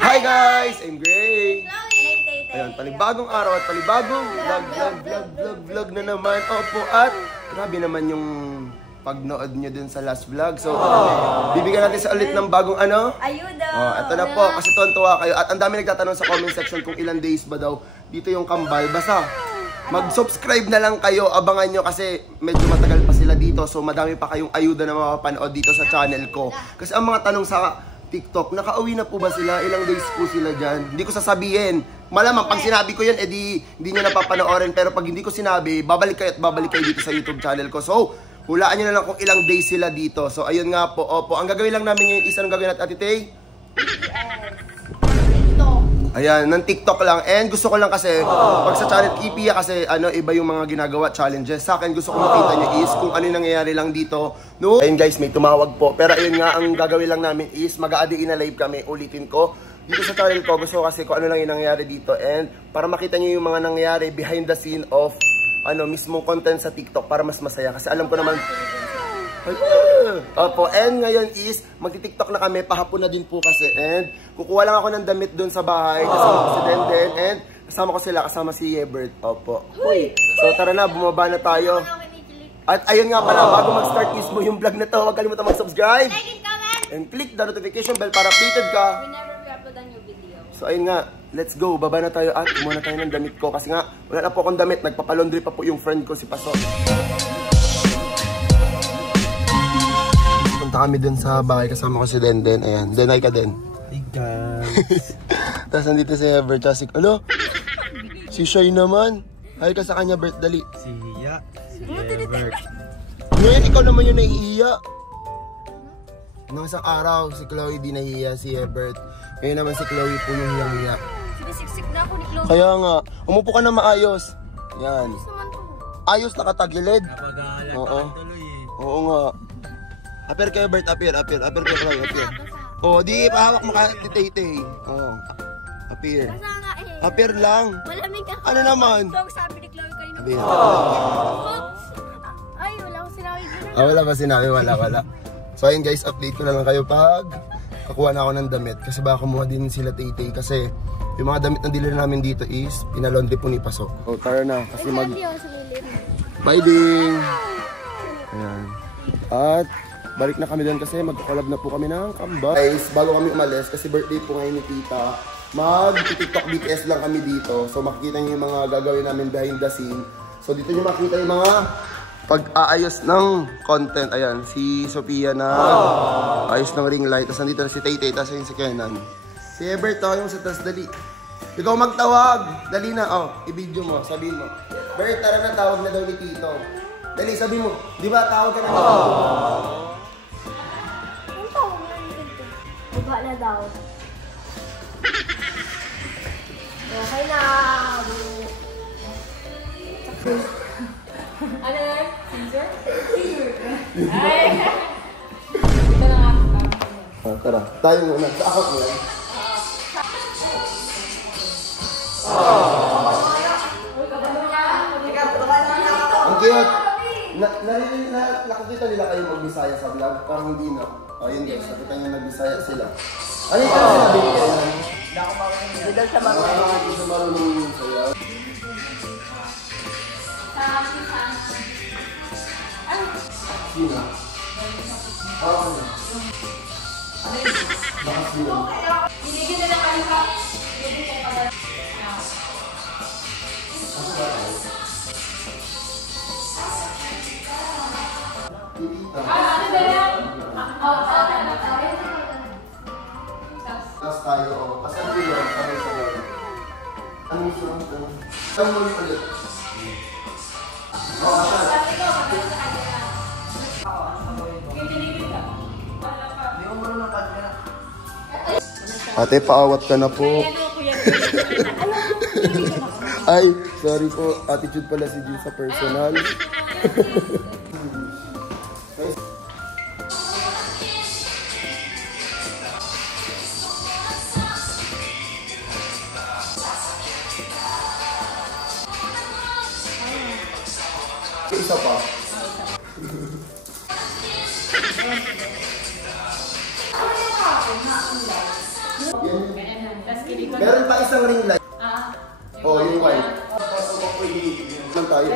Hi guys! I'm Gray! Ayan, panibagong araw at panibagong vlog na naman. Opo, at grabe naman yung pagnood nyo dun sa last vlog. So, bibigyan natin sa ulit ng bagong ano? Ayuda! Ito na po, kasi tuwan-tuwa kayo. At ang dami nagtatanong sa comment section kung ilang days ba daw dito yung kambal. Basta, mag-subscribe na lang kayo. Abangan nyo kasi medyo matagal pa sila dito. So, madami pa kayong ayuda na mapapanood dito sa channel ko. Kasi ang mga tanong sa TikTok, nakauwi na po ba sila? Ilang days po sila dyan? Hindi ko sasabihin. Malamang, pag sinabi ko yun, edi hindi nyo napapanoorin. Pero pag hindi ko sinabi, babalik kayo at babalik kayo dito sa YouTube channel ko. So, hulaan nyo na lang kung ilang days sila dito. So, ayun nga po. Opo, ang gagawin lang namin ngayon, isang gagawin natin, Ate Tay? Ayan, ng TikTok lang. And gusto ko lang kasi, pag sa channel Kipiya kasi, iba yung mga ginagawa, challenges. Sa akin, gusto ko makita nyo is kung ano yung nangyayari lang dito. No? Ayun guys, may tumawag po. Pero ayun nga, ang gagawin lang namin is mag-a-adi in a live kami. Ulitin ko. Dito sa channel ko, gusto ko kasi kung ano lang yung nangyayari dito. And para makita nyo yung mga nangyayari behind the scene of mismong content sa TikTok para mas masaya. Kasi alam ko naman, opo, and ngayon is magti-TikTok na kami, pahapon na din po kasi. And kukuha lang ako ng damit doon sa bahay kasama ko si Denden. And kasama ko sila, kasama si Yebert. Opo. So tara na, bumaba na tayo. At ayun nga pala, bago mag-start mismo yung vlog na to, huwag kalimutan mag-subscribe and click the notification bell para updated ka whenever we upload a new video. So ayun nga, let's go, baba na tayo at kumuha na tayo ng damit ko. Kasi nga, wala na po akong damit, nagpapalondry pa po yung friend ko si Paso. Punta kami dun sa bahay, kasama ko si Denden. Ayan, Denay ka din. Hey guys. Tapos nandito si Bert, si si Shay naman. Hi ka sa kanya, Bert, dali. Si Hiya. Si Ebert. Ngayon, ikaw naman yung nahihiya. Nung isang araw, si Chloe di nahihiya, si Ebert. Ngayon naman si Chloe po yung hiyang-hiya. Sinisiksik na ako ni Chloe. Kaya nga, umupo ka na maayos. Yan. Ayos naman to. Ayos, nakatagilid. Napag-aalat Oo. ang tuloy eh. Oo nga. Apir kayo, Bert, apir kay Chloe, apir. Oo, di pahawak mo ka, titay-tay. Oo. Apir. Basta nga eh. Apir lang. Malamig ka. Ano naman? Ito ang sabi ni Chloe kanina. Sabi na. Oops! Ay, wala akong sinabi dito. Wala ba sinabi? Wala. So ayun guys, update ko na lang kayo pag kakuha na ako ng damit. Kasi baka kumuha din sila Tay-Tay. Kasi yung mga damit na dila namin dito is pinalondry po ni Paso. O tara na kasi bye ding! Ayan. At balik na kami doon kasi magkakolab na po kami ng kambal. Guys, bago kami umalis kasi birthday po ngayon ni Tita, mag-TikTok BTS lang kami dito. So makikita niyo yung mga gagawin namin behind the scene. So dito niyo makita yung mga pag-aayos ng content. Ayan, si Sophia na ayos ng ring light. Tapos nandito na si Tay-Tay, tapos yun si Kenan. Si Ebert, yung sa tas, dali. Ikaw magtawag. Dali na, i-video mo, sabihin mo. Bert, tara na, tawag na daw ni Tito. Dali, sabihin mo. Di ba, tawag ka na daw. Ang tawag na ni Tito. Baba na daw. Okay na. Ano yan? Caesar? Ay! Ito na nga. Tara, tayo muna. Sa akot mo yan. Ang cute! Nakakita nila kayo mag-Bisaya sa vlog? Parang hindi na. Yun guys, nakita nyo nag-Bisaya sila. Ano yung sinabi ko yan? Hindi daw siya marunong. Hindi siya marunong yung sayaw. Sino? Ako na. Baka sino? Binigyan nila kayo ka. Tapos tayo, pasang bilog, kami sa lord. Anong gusto mo ito? Saan mo ulit ulit? Ate, paawat ka na po. Ay, sorry po. Attitude pala si G sa personal. Isa pa. Yan. Meron pa isang ring light. Oh, yung white. Lang tayo.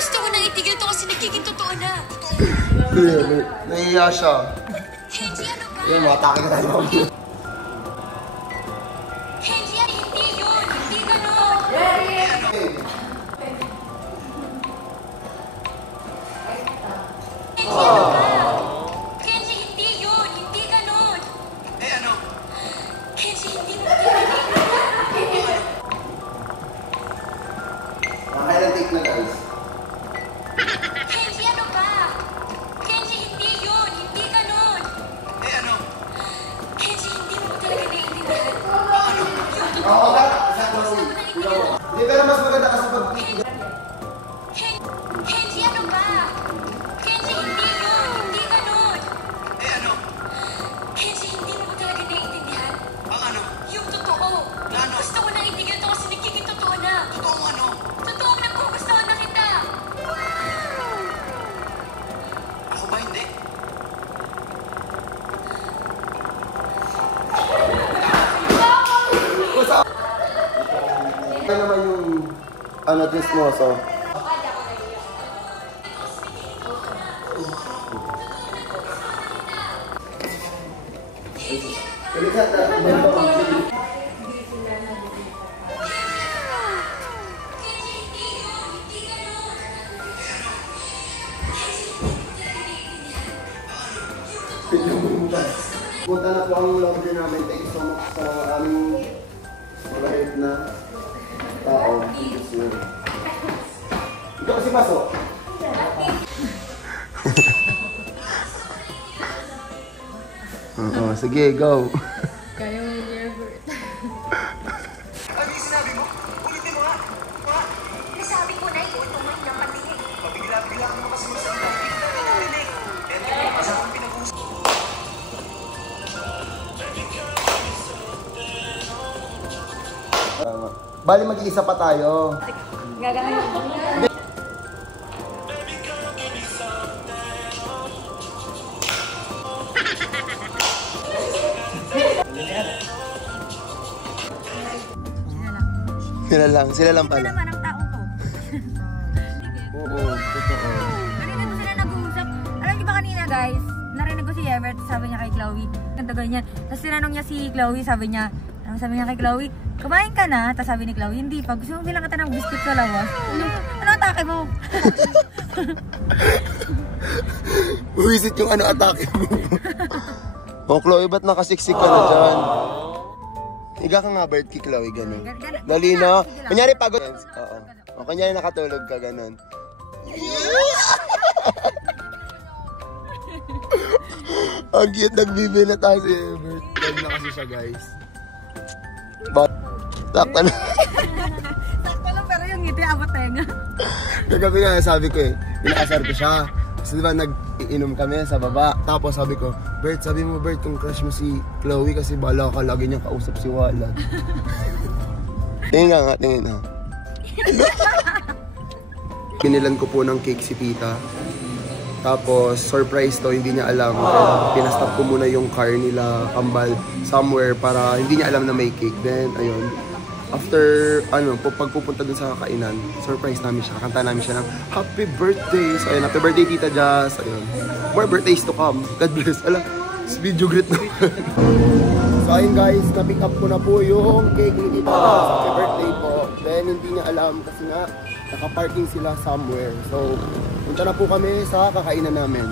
Gusto ko nang itigil to kasi nagiging totoo na. Nahiya siya. Kenji, ano ba? Yun, matake na tayo. Kenji, hindi yun. Hindi gano'n. Kenji, hindi yun. Hindi gano'n. ano? Kenji, hindi mo Makailan take na guys. Kenji, ano ba? Kenji, hindi yun. Hindi gano'n. ano? Kenji, hindi mo talaga naiintindihan. Oo, hindi, pero mas maganda kasi pag Kenji, ano ba? Kenji, hindi yun. Hindi gano'n. ano? Kenji, hindi mo talaga naiintindihan. ano? Yung totoo. Ano? Gusto ko nang itigil to kasi nagiging totoo na. Totoong ano? Totoong nagugustuhan na kita. Ako ba hindi? Ano naman yung ano, chismoso? Punta na po ang laundry namin. Thank you so much sa aming mabait na tao. Ito kasi pasok. Oo, sige, go. Kaya mo never. Ano yung sinabi mo? Ulitin mo nga. Nasabi ko na yun nung may napatingin. Pabigla-bigla ka naman kasi masalita. Hindi na pinarinig. Kaya hindi mo kasi akong pinag-usap. Bali, mag-iisa pa tayo. Gagawin. Sila lang Ito pala. naman ang taong to. Oo, totoo. Kanina ko sila nag-uusap. Alam niyo ba kanina guys, narinig ko si Everett, sabi niya kay Chloe, ganda ganyan. Tapos tinanong niya si Chloe, sabi niya kay Chloe, kumain ka na? Tapos sabi ni Chloe, hindi pa. Gusto mo bilang kita ng biscuit sa lawas? Ano atake mo? Wisit yung ano atake mo. Oh, Chloe, ba't nakasiksik ka na dyan? Higa ka nga, Bert, kay Chloe, ganun. Dali na. Kunyari pagod. Oo. O, kunyari nakatulog ka, ganun. Ang cute, nagbibilat tayo si Bert. Tag na kasi siya, guys. Sakta na. Sakto lang pero yung ngiti abot tenga. Kagabi nga, sabi ko inaasar ko siya. Kasi diba nag-iinom kami sa baba. Tapos sabi ko, Bert, sabi mo Bert, kung crush mo si Chloe kasi bala ka lagi niyang kausap si Wala. Tingin nga, tingin ha. Pinilan ko po ng cake si tita. Tapos, surprise to, hindi niya alam. Kaya pinastop ko muna yung car nila, Kambal, somewhere para hindi niya alam na may cake. Then, ayun. After, pagpupunta dun sa kakainan, surprise namin siya. Kakanta namin siya ng happy birthday. So, ayun, happy birthday, Tita Jazz. Ayun. More birthdays to come. God bless. Ala, video greet na. So, ayun guys, na-pick up ko na po yung cake ni Tita Jazz. Happy birthday po. Then, hindi niya alam kasi nga, naka-parking sila somewhere. So, punta na po kami sa kakainan namin.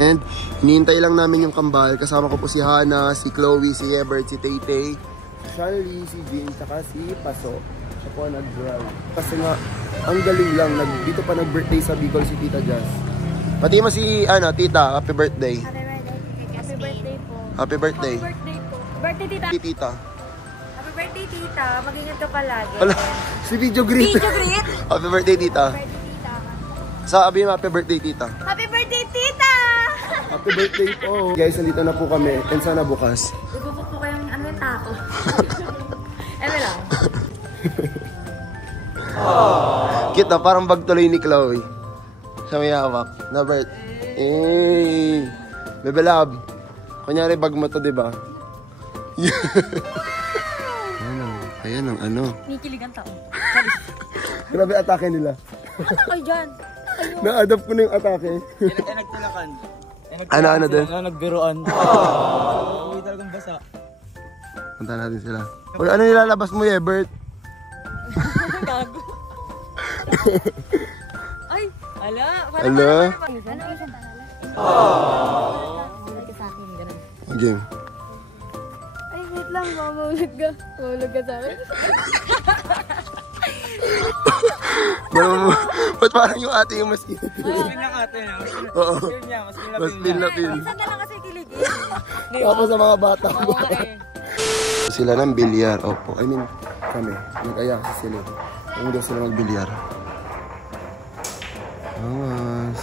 And, hinihintay lang namin yung Kambal. Kasama ko po si Hana, si Chloe, si Ebert, si Tay-Tay, si Shanley, si Jean, saka si Paso. Siya po nag-drive. Kasi nga, ang galing lang. Dito pa nag-birthday sa Bicol si Tita Jazz. Pati mo si, Tita, happy birthday. Happy birthday po. Happy birthday. Happy birthday po. Birthday tita. Tita. Happy birthday tita. Mag-ingat ka palagi. Wala, si Video Greet. Video greet. Happy birthday, Tita. Birthday tita. Sabi mo, happy birthday, Tita. Happy birthday tita. Happy birthday po. Guys, nandito na po kami. And sana bukas. Ibubuk po kayong ano yung tako. Eme lang. Cute na, parang bag tuloy ni Chloe. Siya may hawak. Na Bert. Bebe love. Kunyari bag mo to, diba? Ayan ang ano. Nikilig ang tao. Grabe atake nila. Ano kayo dyan? Na-adapt ko na yung atake. Nagtulakan. Ano din? Nagbiroan. Uwi talagang basa. Punta natin sila. Uy, ano nilalabas mo, Bert? Gago. Ay, ala. Ala? Ano yung isang panala? Mahulog ka sa akin, ganun. Game. Ay, wait lang, mahulog ka. Mahulog ka sa akin. Ba't parang yung ate yung mas kinit? Mas pin na ate na. Oo. Pin niya, mas pin Mas pin na pin. Minsan ka lang kasi kiligin. Tapos sa mga bata ko. Oo eh. Sila ng bilyar. Opo. I mean, kami. Nag-aya kasi sila. Kung daw sila mag-bilyar. Awas.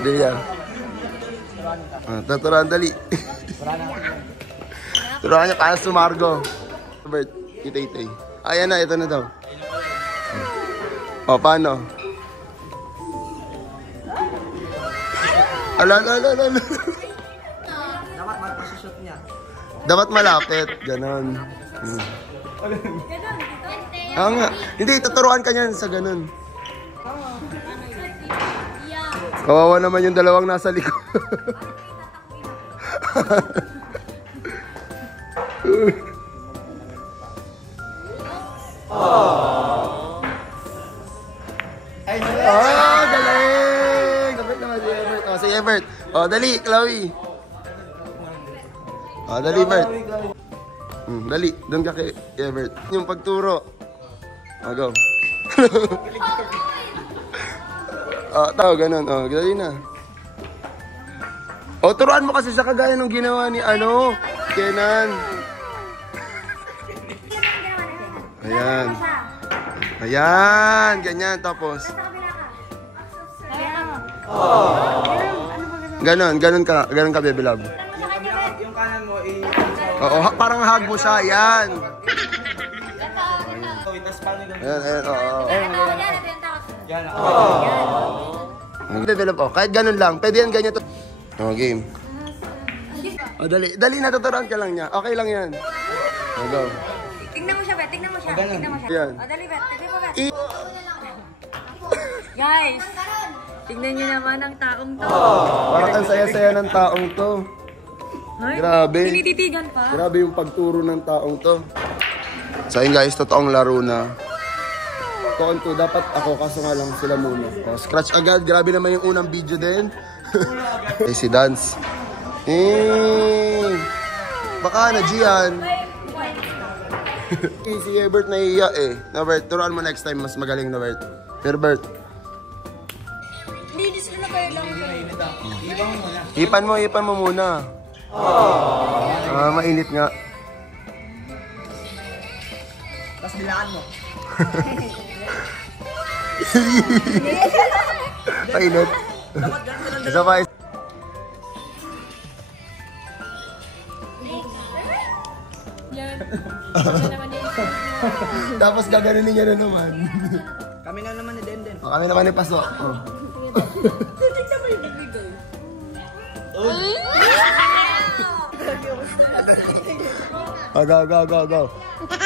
Bilyar. Tuturuan dali. Turuan niya kaya sumargo. Bert, itay-tay. Ayan na, ito na daw. O, paano? Ala. Dapat magpasishoot niya. Dapat malapit. Ganon. Oo nga. Hindi, tuturuan ka niyan sa ganon. Kawawa naman yung dalawang nasa likod. Galing! Kapit naman si Everett. Si Everett. Dali, Chloe. Dali, Bert. Dali, doon ka kay Everett. Yung pagturo. Go. Tao, ganun. Dali na. Turuan mo kasi sa kagaya ng ginawa ni Kenan. Ayan. Ayan, ganyan. Tapos. Ganon ka, baby love. Yung kanan mo, Oo, parang hug mo siya, yan. tapos paano yung Ayan, oo. yan. Develop, kahit ganun lang. Pwede yan ganyan to. Game. Dali, natuturuan ka lang niya. Okay lang yan. Go. Tingnan mo siya, Bet. Tingnan mo siya. Yan. Dali, Bet. Tingnan mo, Bet. Guys, tingnan niyo naman ang taong to. Parang ang saya-saya ng taong to. Ay, Grabe. tinititigan pa. Grabe yung pagturo ng taong to. So yun guys, totoong laro na. Toon to, dapat ako kaso nga lang sila muna. Scratch agad, grabe naman yung unang video din. Si Dance. Baka na Gian. Si Bert nahihiya Na Bert, turuan mo next time, mas magaling na Bert. Pero Bert. Linis na kayo lang. Ipan mo muna. Mainit nga. Tapos bilaan mo. Painit. Isa pa. Tapos gaganunin niya na naman. Kami na naman ni Denden. Kami naman ni Paso. Go.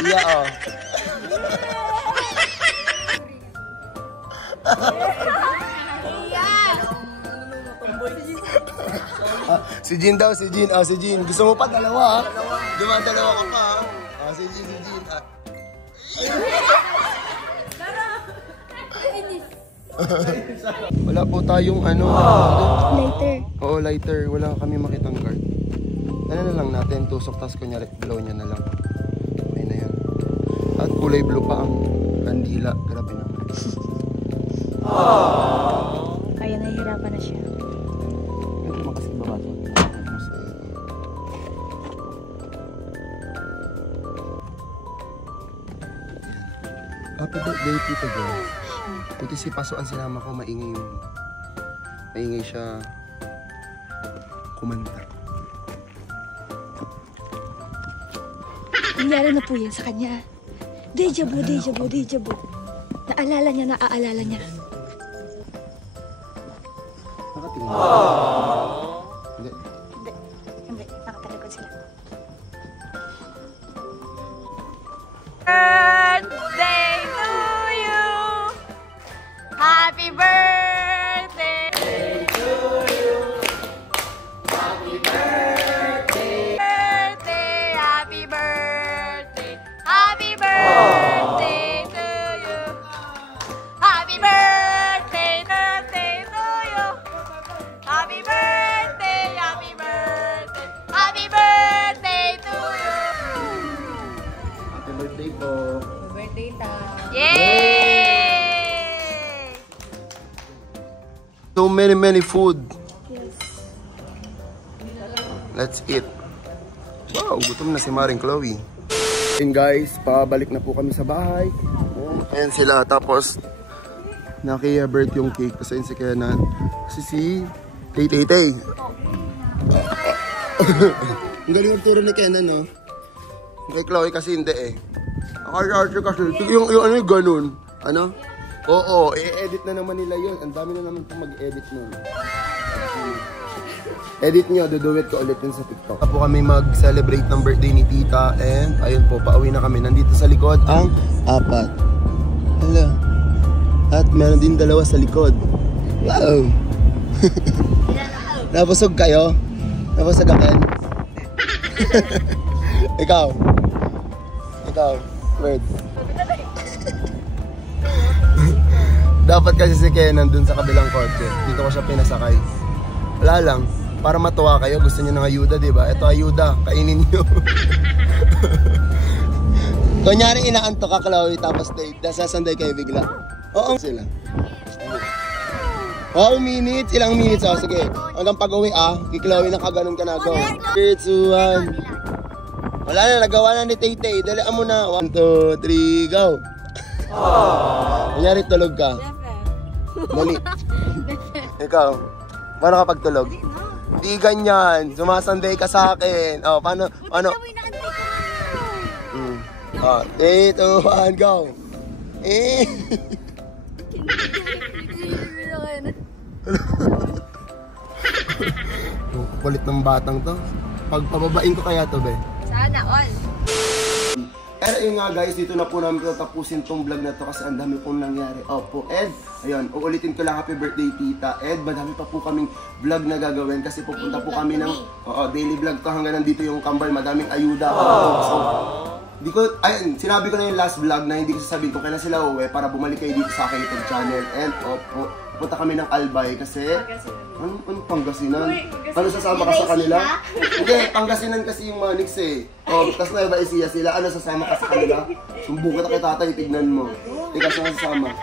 Iya, Si Jean daw, si Jean. Si Jean. Gusto mo pa dalawa, Dumadalawa ka pa, Si Jean. Wala po tayong Later. Oo, lighter. Wala kami makitang guard. Ano na lang natin, tusok, tas kunyari, blow niya na lang. Okay na yan. At kulay blue pa ang kandila. Grabe naman. Kaya nahihirapan na siya. Ito makasig ba ba ito? Happy birthday, Tito Girl. Buti si Paso ang sinama ko, maingay yung Maingay siya kumanta. Nangyari na po yan sa kanya. Deja vu, deja vu, deja vu. Naaalala niya, naaalala niya. Nakatingin. Hindi. Hindi, hindi. Nakatalikod sila. Birthday to you! Happy birthday to you! Happy birthday! Happy birthday! Happy birthday to you! Happy birthday, birthday to you! Happy birthday, happy birthday! Happy birthday to you! Happy birthday po. Birthday time! Yay! So many food. Yes. Let's eat. Wow, gutom na si Maring Chloe. And guys, pabalik na po kami sa bahay. Ayan sila, tapos naki-birth yung cake. Kasi yun si Kenan. Kasi si Tay. Ang galing ang turo ni Kenan, no? Kay Chloe kasi hindi eh. Kasi yung ano yung ganun. Ano? Oo, i-edit na naman nila yun. Ang dami na naman po mag-edit nun. Edit nyo, duduwit ko ulit yun sa TikTok. Po kami mag-celebrate ng birthday ni Tita. And ayun po, pauwi na kami. Nandito sa likod ang 4. Hello. At meron din 2 sa likod. Wow! Napusog kayo? Napusog ka, Ken? Ikaw? Word. Dapat kasi si Ken nandun sa kabilang kotse. Dito ko siya pinasakay. Wala lang. Para matuwa kayo, gusto niyo ng ayuda, diba? Ito ayuda, kainin niyo. Kunyari inaanto ka, Chloe, tapos nasasanday kayo bigla. Oo sila. Wow, minutes? Ilang minutes? Oh, sige. Hanggang pag-uwi kay Chloe nakaganon ka na. Go. 3, 2, 1. Wala na, nagawa na ni Tay. Dalian mo na. 1, 2, 3, go. Kunyari tulog ka. Dali. Ikaw, paano kapag tulog? Di ganyan. Sumasanday ka sa akin. Oh, paano? 3, 2, 1, go. Kulit ng batang to. Pagpababain ko kaya to, be. Sana all. Pero yun nga guys, dito na po namin tapusin tong vlog na to kasi ang dami pong nangyari. Opo, Ed, ayun, uulitin ko lang happy birthday Tita. Ed, madami pa po kaming vlog na gagawin kasi pupunta po kami ng daily vlog to hanggang nandito yung kambal, madaming ayuda. So, ayun, sinabi ko na yung last vlog na hindi ko sasabihin kung kailan sila uwi para bumalik kayo dito sa aking YouTube channel. And opo, pupunta kami ng Albay kasi ano Pangasinan? Ano sasama ka sa kanila? Hindi, Pangasinan kasi yung Manix eh. Tapos Nueva Ecija sila. Ano sasama ka sa kanila? Sumbong kita kay tatay, tignan mo. Ikaw saan sasama?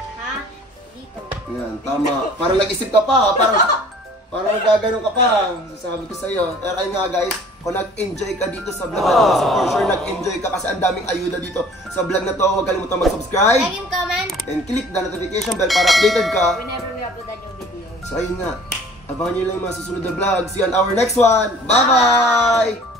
Dito. Yan, tama. Parang nag-isip ka pa. Parang gaganon ka pa. Sasabi ko sa'yo. Pero ayun nga guys, kung nag-enjoy ka dito sa vlog na to, so for sure nag-enjoy ka kasi ang daming ayuda dito sa vlog na to. Huwag kalimutan mag-subscribe. Like and comment. And click the notification bell para updated ka. Whenever we upload a new video. So ayun nga, abangan nyo lang yung mga susunod na vlog. See you on our next one. Bye-bye!